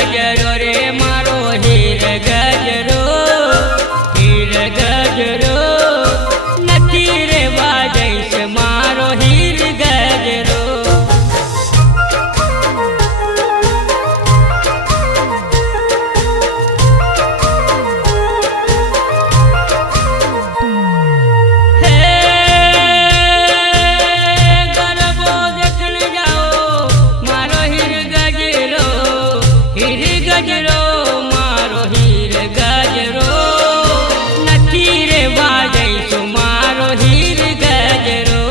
गजरो रे मारो हीर गजरो નથી रे वाजैस मारो हीर गजरो मारो हीर गजरो નથી रे वाजैस मारो हीर गजरो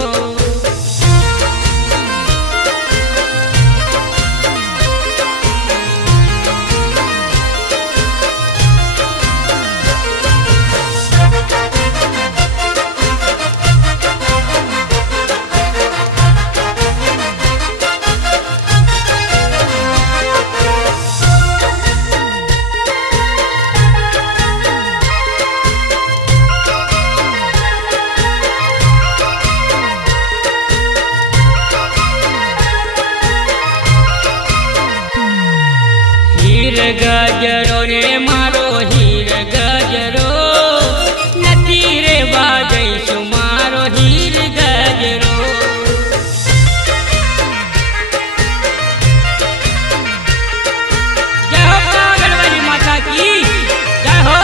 हीर गजरो रे मारो हीर गजरो નથી रे वाजैस मारो हीर गजरो जय हो पागल वाली माता की जय हो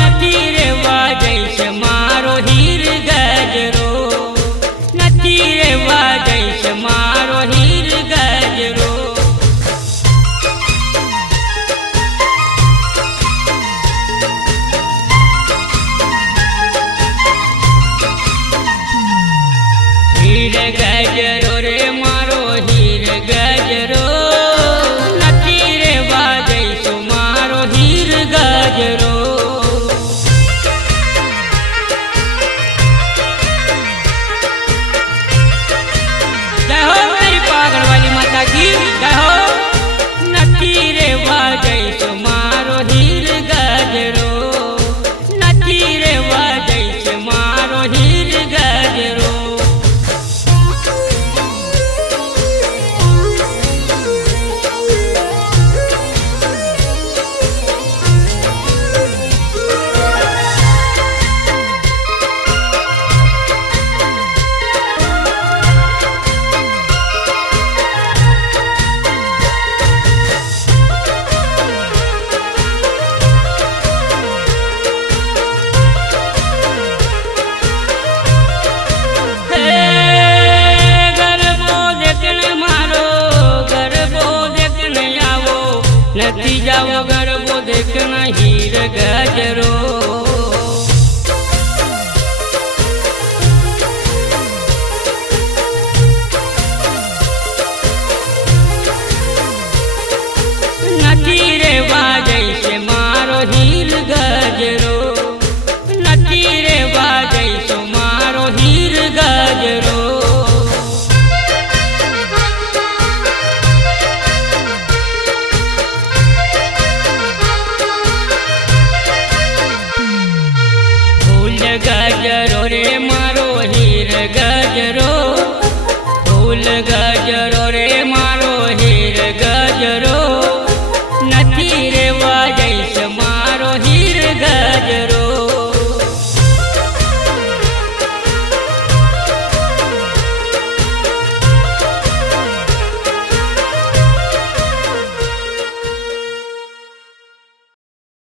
નથી रे वाजैस मारो हीर गजरो નથી रे वाजैस मारो हीर गजरो हीर गजरो रे मारो हीर गजरो નથી रे वाजैस मारो हीर गजरो जय हो मेरी पागल वाली माता की जय हो નથી रे वाजैस मारो हीर गजरो નથી रे वाजैस मारो हीर गजरो નથી જાવો ગરબો દેખના હીર ગજરો